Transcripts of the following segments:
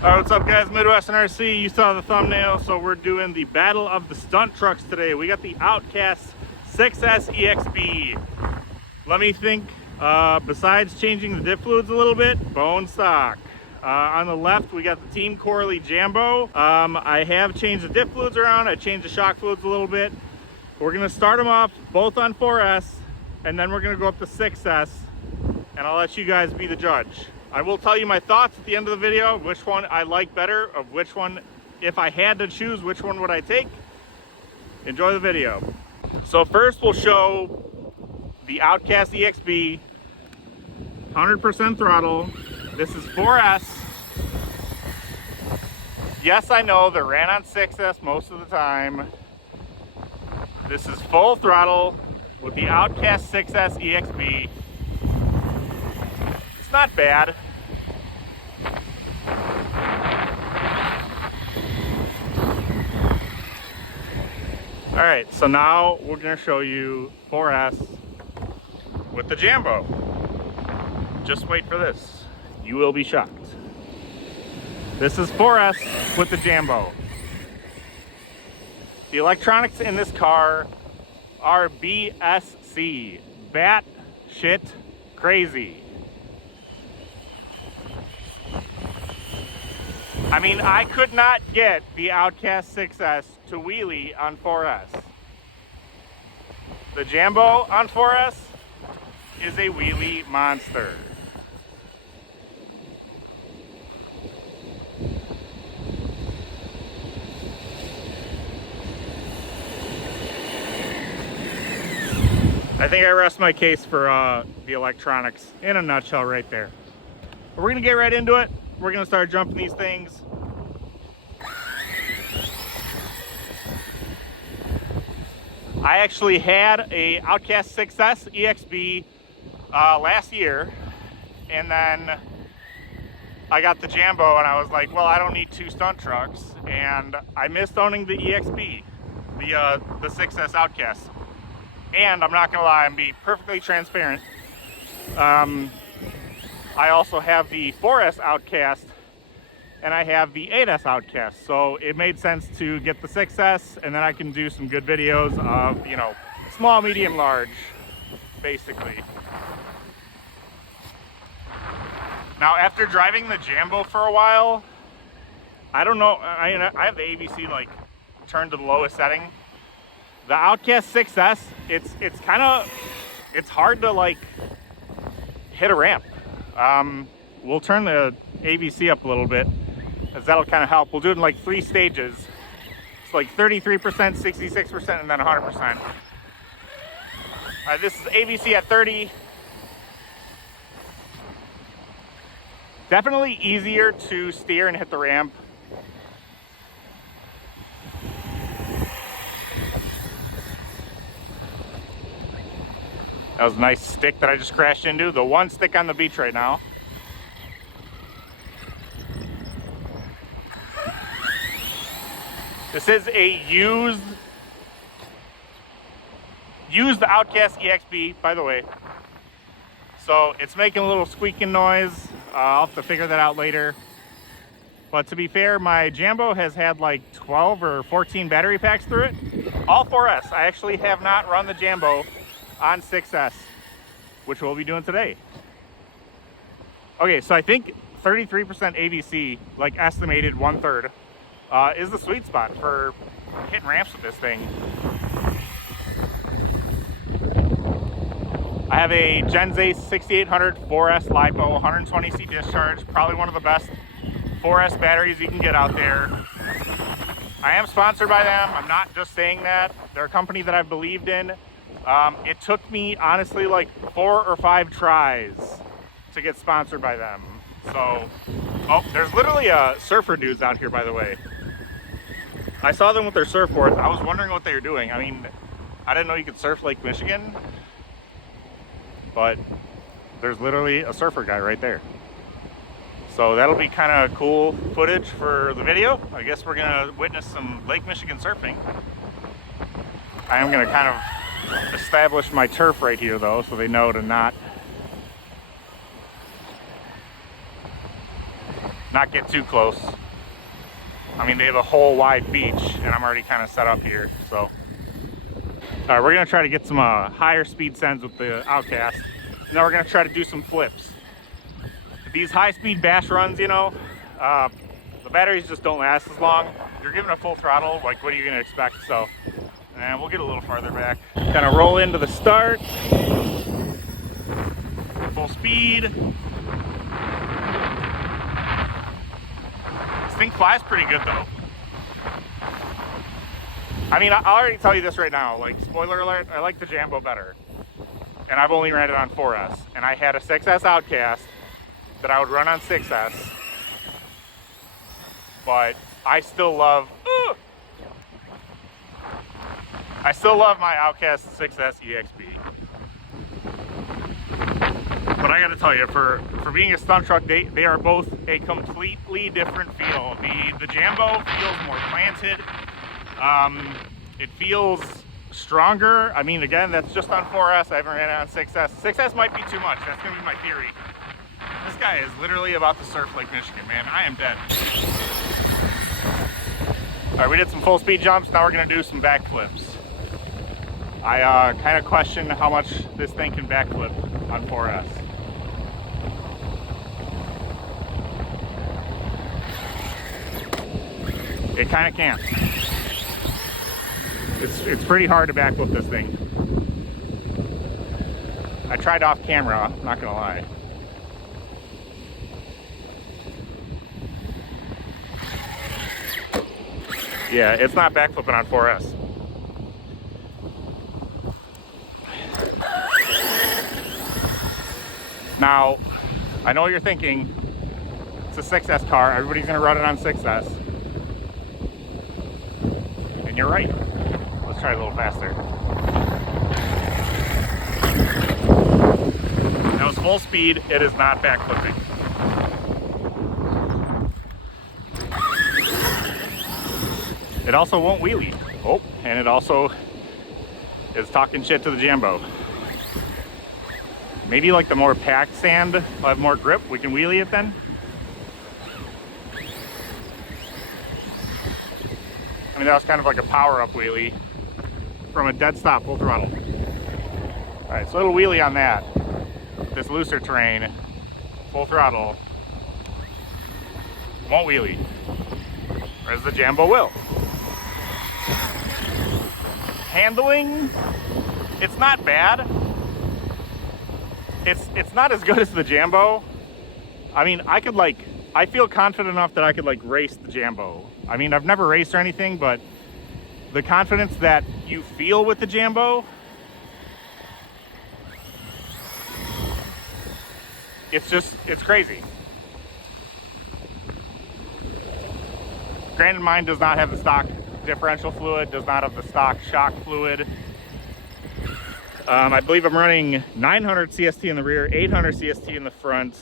Alright, what's up guys, Midwestern RC, you saw the thumbnail, so we're doing the battle of the stunt trucks today. We got the Oucast 6S EXB. Let me think, besides changing the diff fluids a little bit, bone stock. On the left, we got the Team Corley Jambo. I have changed the diff fluids around, I changed the shock fluids a little bit. We're gonna start them off both on 4S, and then we're gonna go up to 6S, and I'll let you guys be the judge. I will tell you my thoughts at the end of the video, which one I like better, of which one, if I had to choose, which one would I take? Enjoy the video. So first we'll show the Oucast EXB, 100% throttle. This is 4S. Yes, I know they ran on 6S most of the time. This is full throttle with the Oucast 6S EXB. It's not bad. All right, so now we're gonna show you 4S with the Jambo. Just wait for this. You will be shocked. This is 4S with the Jambo. The electronics in this car are BSC, bat shit crazy. I mean, I could not get the Oucast 6S to wheelie on 4S. The Jambo on 4S is a wheelie monster. I think I rest my case for the electronics in a nutshell right there. But we're gonna get right into it. We're gonna start jumping these things. I actually had a Oucast 6S EXB last year, and then I got the Jambo and I was like, well, I don't need two stunt trucks, and I missed owning the EXB, the 6S Oucast. And I'm not gonna lie, I'm being perfectly transparent. I also have the 4S Oucast and I have the 8S Oucast, so it made sense to get the 6S, and then I can do some good videos of, you know, small, medium, large, basically. Now, after driving the Jambo for a while, I don't know, I have the ABC like turned to the lowest setting. The Oucast 6S, it's hard to like hit a ramp. We'll turn the ABC up a little bit, because that'll kind of help. We'll do it in like 3 stages. It's like 33%, 66%, and then 100%. This is ABC at 30. Definitely easier to steer and hit the ramp. That was a nice stick that I just crashed into. The one stick on the beach right now. This is a used Oucast EXB, by the way. So it's making a little squeaking noise. I'll have to figure that out later. But to be fair, my Jambo has had like 12 or 14 battery packs through it. All 4S. I actually have not run the Jambo on 6S, which we'll be doing today. Okay, so I think 33% ABC, like estimated 1/3, is the sweet spot for hitting ramps with this thing. I have a Genz 6800 4S LiPo 120C discharge, probably one of the best 4S batteries you can get out there. I am sponsored by them. I'm not just saying that. They're a company that I've believed in. It took me, honestly, like 4 or 5 tries to get sponsored by them. So, oh, there's literally surfer dudes out here, by the way. I saw them with their surfboards. I was wondering what they were doing. I mean, I didn't know you could surf Lake Michigan, but there's literally a surfer guy right there. So that'll be kind of cool footage for the video. I guess we're gonna witness some Lake Michigan surfing. I am gonna kind of establish my turf right here though, so they know to not not get too close. I mean, they have a whole wide beach, and I'm already kind of set up here, so. All right, we're gonna try to get some higher speed sends with the Oucast. Now we're gonna try to do some flips. These high-speed bash runs, you know, the batteries just don't last as long. You're giving a full throttle, like what are you gonna expect? So, and we'll get a little farther back. Kind of roll into the start. Full speed. This thing flies pretty good though. I mean, I'll already tell you this right now, like, spoiler alert, I like the Jambo better. And I've only ran it on 4S. And I had a 6S Oucast that I would run on 6S. But I still love, my Oucast 6S EXB. But I gotta tell you, for being a stunt truck, they are both a completely different feel. The Jambo feels more planted. It feels stronger. I mean, again, that's just on 4S. I haven't ran it on 6S. 6S might be too much. That's gonna be my theory. This guy is literally about to surf Lake Michigan, man. I am dead. All right, we did some full speed jumps. Now we're gonna do some backflips. I kind of question how much this thing can backflip on 4S. It kind of can. It's pretty hard to backflip this thing. I tried off camera, I'm not gonna lie. Yeah, it's not backflipping on 4S. Now, I know what you're thinking. It's a 6S car. Everybody's gonna run it on 6S. And you're right. Let's try a little faster. That was full speed. It is not backflipping. It also won't wheelie. Oh, and it also is talking shit to the Jambo. Maybe like the more packed sand will have more grip. We can wheelie it then. I mean, that was kind of like a power-up wheelie from a dead stop full throttle. All right, so it'll wheelie on that. This looser terrain, full throttle, won't wheelie. Whereas the Jambo will. Handling, it's not bad. It's not as good as the Jambo. I mean, I feel confident enough that I could like race the Jambo. I mean, I've never raced or anything, but the confidence that you feel with the Jambo, it's crazy. Granted, mine does not have the stock differential fluid, does not have the stock shock fluid. I believe I'm running 900 CST in the rear, 800 CST in the front,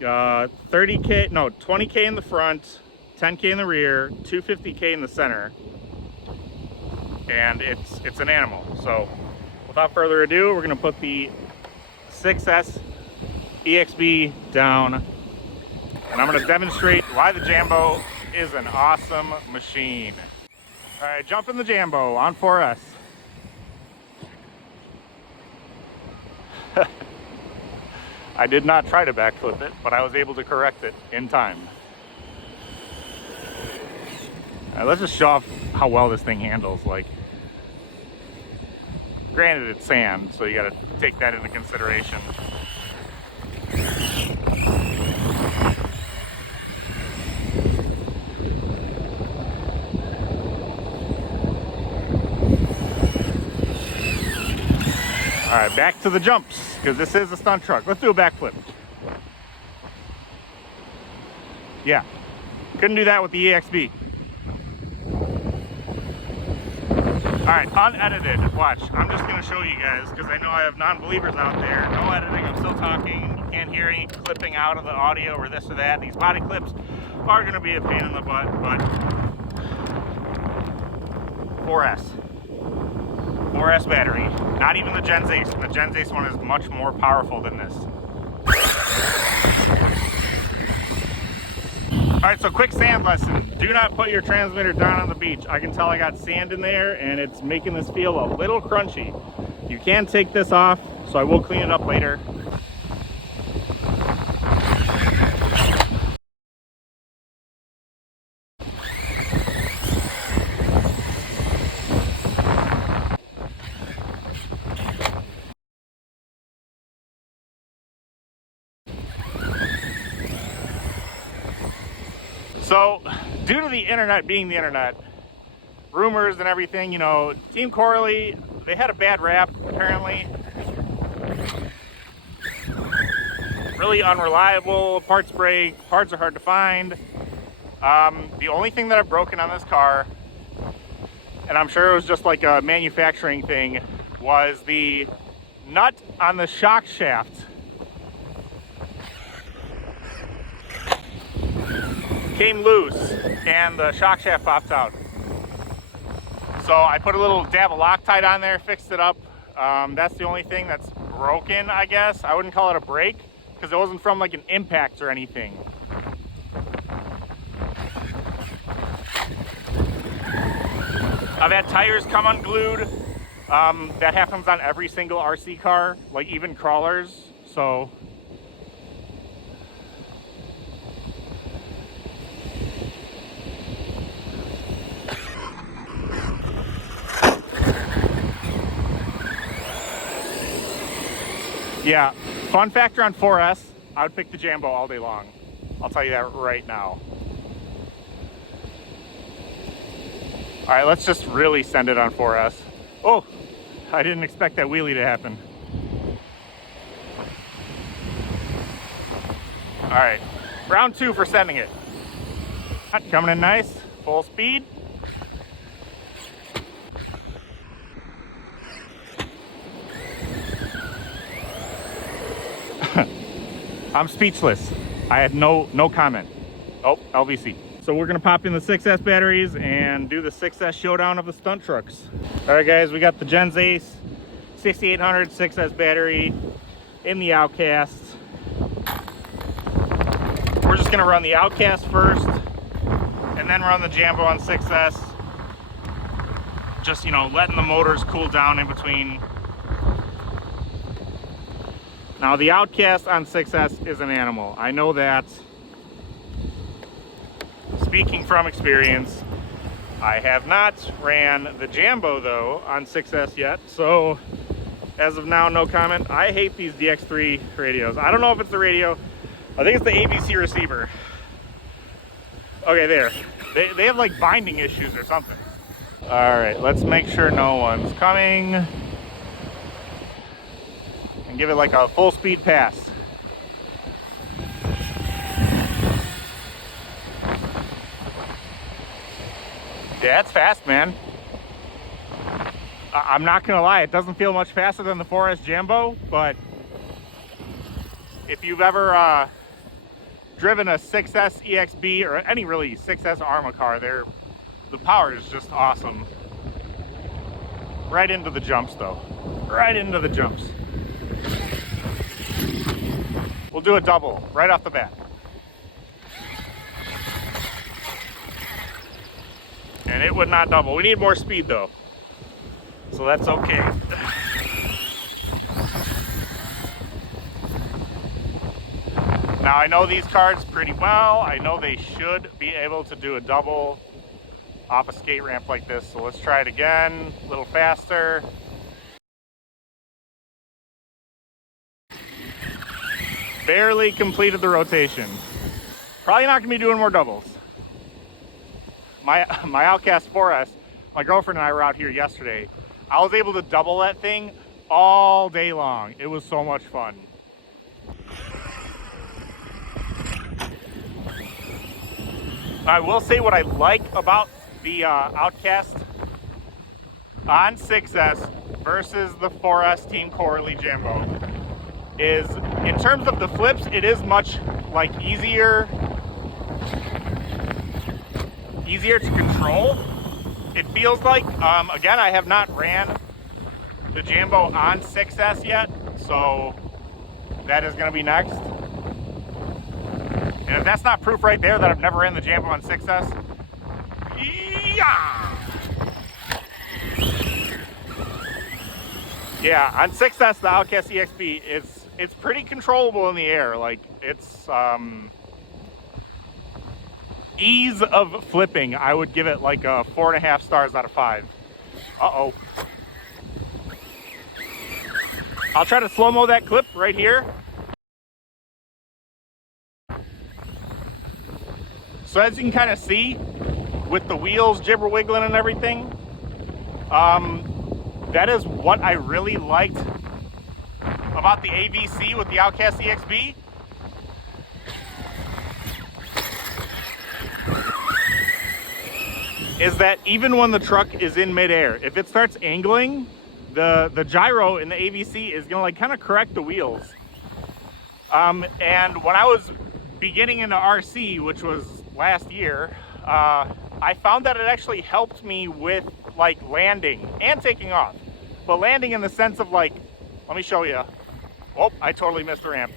20K in the front, 10K in the rear, 250K in the center, and it's an animal. So without further ado, we're gonna put the 6S EXB down, and I'm gonna demonstrate why the Jambo is an awesome machine. All right, jump in the Jambo on 4S. I did not try to backflip it, but I was able to correct it in time. All right, let's just show off how well this thing handles. Like, granted it's sand, so you gotta take that into consideration. All right, back to the jumps, because this is a stunt truck. Let's do a backflip. Yeah, couldn't do that with the EXB. All right, unedited, watch. I'm just gonna show you guys, because I know I have non-believers out there. No editing, I'm still talking. You can't hear any clipping out of the audio or this or that. These body clips are gonna be a pain in the butt, but 4S battery, not even the Gen Ace. The Gen Ace one is much more powerful than this. right, so quick sand lesson. Do not put your transmitter down on the beach. I can tell I got sand in there and it's making this feel a little crunchy. You can take this off, so I will clean it up later. So, due to the internet being the internet, rumors and everything, you know, Team Corley, they had a bad rap, apparently. Really unreliable, parts break, parts are hard to find. The only thing that I've broken on this car, and I'm sure it was just like a manufacturing thing, was the nut on the shock shaft. Came loose and the shock shaft popped out. So I put a little dab of Loctite on there, fixed it up. That's the only thing that's broken, I guess. I wouldn't call it a break because it wasn't from like an impact or anything. I've had tires come unglued. That happens on every single RC car, like even crawlers. So yeah, fun factor on 4S, I would pick the Jambo all day long. I'll tell you that right now. All right, let's just really send it on 4S. Oh, I didn't expect that wheelie to happen. All right, round 2 for sending it. Coming in nice, full speed. I'm speechless. I had no comment. Oh, LVC. So we're gonna pop in the 6S batteries and do the 6S showdown of the stunt trucks. All right guys, we got the Gens Ace 6800 6S battery in the Oucast. We're just gonna run the Oucast first and then run the Jambo on 6S. Just, you know, letting the motors cool down in between. Now the Oucast on 6S is an animal. I know that. Speaking from experience, I have not ran the Jambo though on 6S yet, so as of now, no comment. I hate these DX3 radios. I don't know if it's the radio. I think it's the ABC receiver. Okay, there. They have like binding issues or something. All right, let's make sure no one's coming. And give it like a full speed pass. Yeah, it's fast, man. I'm not gonna lie, it doesn't feel much faster than the 4S Jambo, but if you've ever driven a 6S EXB or any really 6S Arrma car, the power is just awesome. Right into the jumps though. Right into the jumps. We'll do a double right off the bat. And it would not double. We need more speed though, so that's okay. Now I know these cars pretty well. I know they should be able to do a double off a skate ramp like this. So let's try it again, a little faster. Barely completed the rotation. Probably not gonna be doing more doubles. My Oucast 4S, my girlfriend and I were out here yesterday. I was able to double that thing all day long. It was so much fun. I will say what I like about the Oucast on 6S versus the 4S Team Corley Jambo is, in terms of the flips, it is much like easier to control. It feels like, again, I have not ran the Jambo on 6S yet, so that is going to be next. And if that's not proof right there that I've never ran the Jambo on 6S, yeah, on 6S, the Oucast EXB, it's pretty controllable in the air. Like, it's ease of flipping, I would give it like a 4.5 stars out of 5. Uh-oh. I'll try to slow-mo that clip right here. So as you can kind of see, with the wheels jibber wiggling and everything, that is what I really liked about the AVC with the Oucast EXB. Is that even when the truck is in midair, if it starts angling, the gyro in the AVC is gonna like kind of correct the wheels. And when I was beginning into RC, which was last year, I found that it actually helped me with like landing and taking off. But landing in the sense of like, let me show you. Oh, I totally missed the ramp.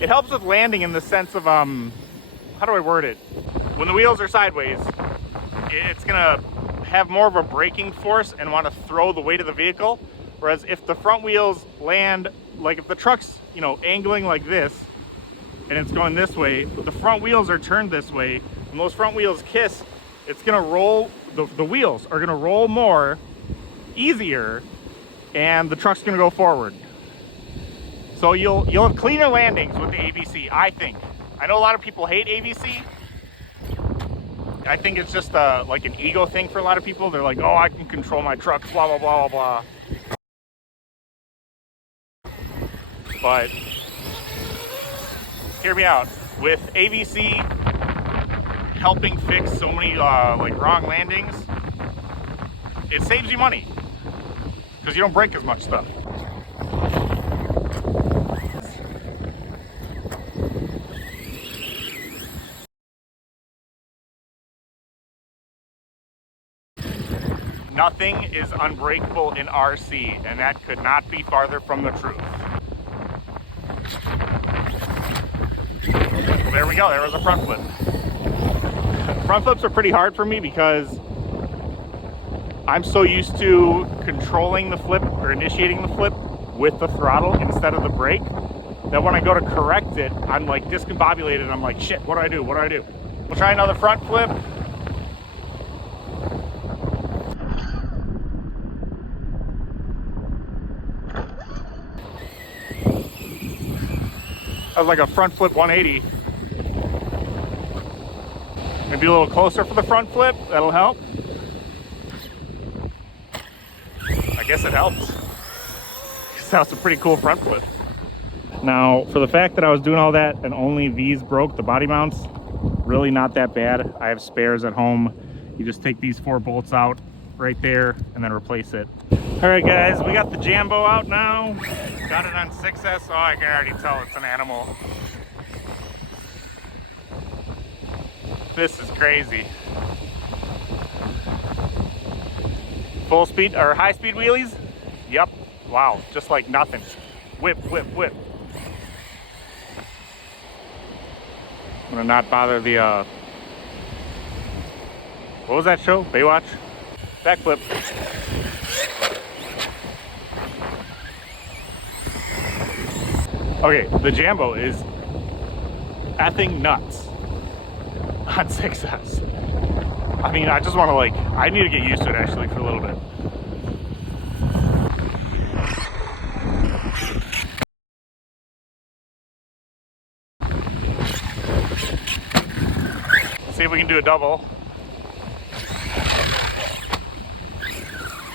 It helps with landing in the sense of, how do I word it? When the wheels are sideways, it's gonna have more of a braking force and want to throw the weight of the vehicle. Whereas if the front wheels land, like if the truck's, you know, angling like this, and it's going this way, but the front wheels are turned this way, and those front wheels kiss, it's gonna roll, the wheels are gonna roll more, easier, and the truck's gonna go forward. So you'll have cleaner landings with the AVC, I think. I know a lot of people hate AVC. I think it's just like an ego thing for a lot of people. They're like, oh, I can control my truck, blah, blah, blah, blah, blah. But hear me out. With AVC helping fix so many like wrong landings, it saves you money because you don't break as much stuff. Nothing is unbreakable in RC, and that could not be farther from the truth. There we go, there was a front flip. Front flips are pretty hard for me because I'm so used to controlling the flip or initiating the flip with the throttle instead of the brake that when I go to correct it, I'm like discombobulated. I'm like, shit, what do I do? What do I do? We'll try another front flip. That was like a front flip 180. Maybe a little closer for the front flip, that'll help. I guess it helps. That was a pretty cool front flip. Now, for the fact that I was doing all that and only these broke, the body mounts, really not that bad. I have spares at home. You just take these 4 bolts out right there and then replace it. All right, guys, we got the Jambo out now. Got it on 6S. Oh, I can already tell it's an animal. This is crazy. Full speed or high speed wheelies? Yep. Wow, just like nothing. Whip, whip, whip. I'm gonna not bother the, what was that show? Baywatch? Backflip. Okay, the Jambo is effing nuts on 6S. I mean, I just want to like, I need to get used to it actually for a little bit. Let's see if we can do a double.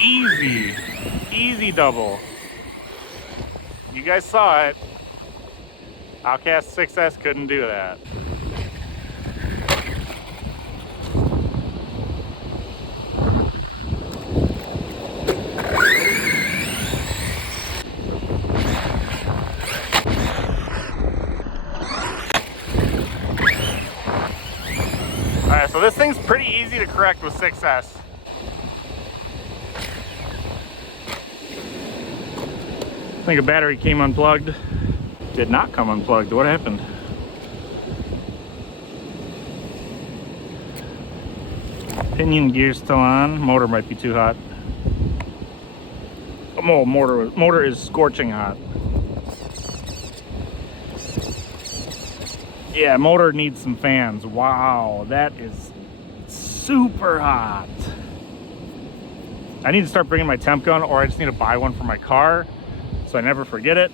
Easy, easy double. You guys saw it. Oucast 6S couldn't do that. Alright, so this thing's pretty easy to correct with 6S. I think a battery came unplugged. Did not come unplugged. What happened? Pinion gear still on. Motor might be too hot. Oh, motor is scorching hot. Yeah, motor needs some fans. Wow, that is super hot. I need to start bringing my temp gun, or I just need to buy one for my car so I never forget it.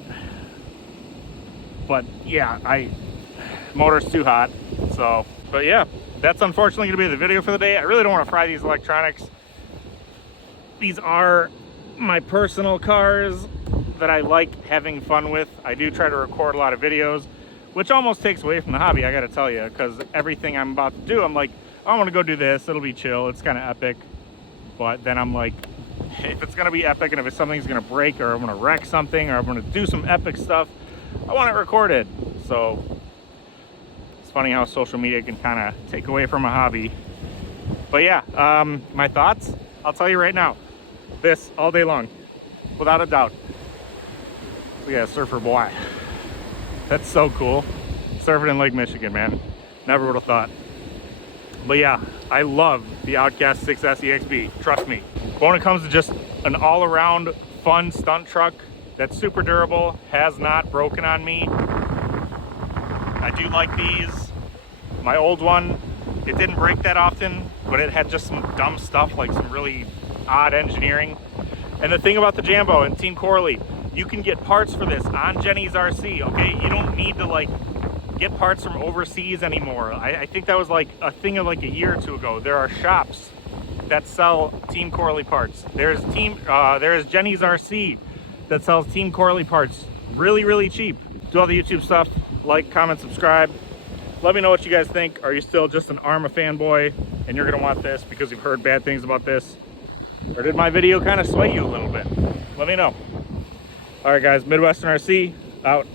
But yeah, motor's too hot. So, but yeah, that's unfortunately gonna be the video for the day. I really don't want to fry these electronics. These are my personal cars that I like having fun with. I do try to record a lot of videos, which almost takes away from the hobby, I gotta tell you, because everything I'm about to do, I'm like, I want to go do this, it'll be chill, it's kind of epic. But then I'm like, if it's gonna be epic and if something's gonna break or I'm gonna wreck something or I'm gonna do some epic stuff, I want it recorded. So it's funny how social media can kind of take away from a hobby. But yeah, my thoughts, I'll tell you right now, this all day long, without a doubt. We got a surfer boy. That's so cool. Surfing in Lake Michigan, man. Never would have thought. But yeah, I love the Oucast 6S EXB, trust me. But when it comes to just an all-around fun stunt truck that's super durable, has not broken on me, I do like these. My old one, it didn't break that often, but it had just some dumb stuff, like some really odd engineering. And the thing about the Jambo and Team Corley, you can get parts for this on Jenny's RC, okay? You don't need to like get parts from overseas anymore. I think that was like a thing of like a year or two ago. There are shops that sell Team Corley parts. There's Jenny's RC that sells Team Corley parts really, really cheap. Do all the YouTube stuff, like, comment, subscribe. Let me know what you guys think. Are you still just an Arrma fanboy and you're gonna want this because you've heard bad things about this? Or did my video kind of sway you a little bit? Let me know. All right guys, Midwestern RC out.